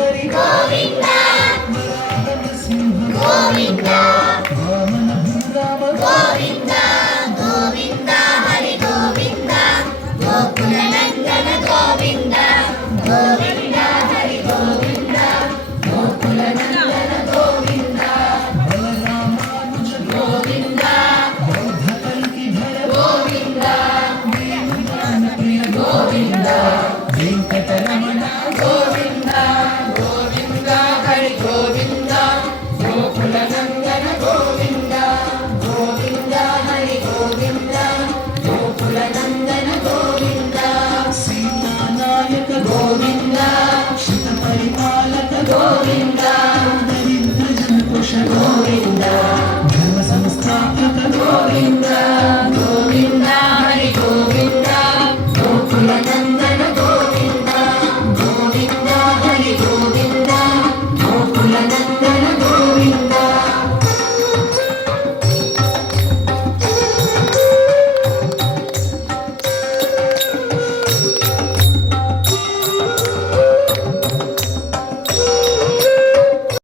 హరి గోవింద గోవింద వామన భూరామ గోవింద గోవింద హరి గోవింద గోకుల నందన గోవింద గోవింద హరి గోవింద గోకుల నందన గోవింద బలరామానుజ గోవింద బౌద్ధ కల్కిధర గోవింద జ్ఞాన ప్రియ గోవింద వెంకటరమణ గోవింద గోవింద హరి గోవింద గోకుల నందన గోవింద గోవింద హరి గోవింద గోకుల నందన గోవింద సీతానాయక గోవింద శిత పరిపాలక గోవింద దరిద్ర జనకుశ గోవింద ధర్మ సంస్థాపక గోవింద గోవింద హరి గోవింద గోకుల నందన గోవింద గోవింద హరి గోవింద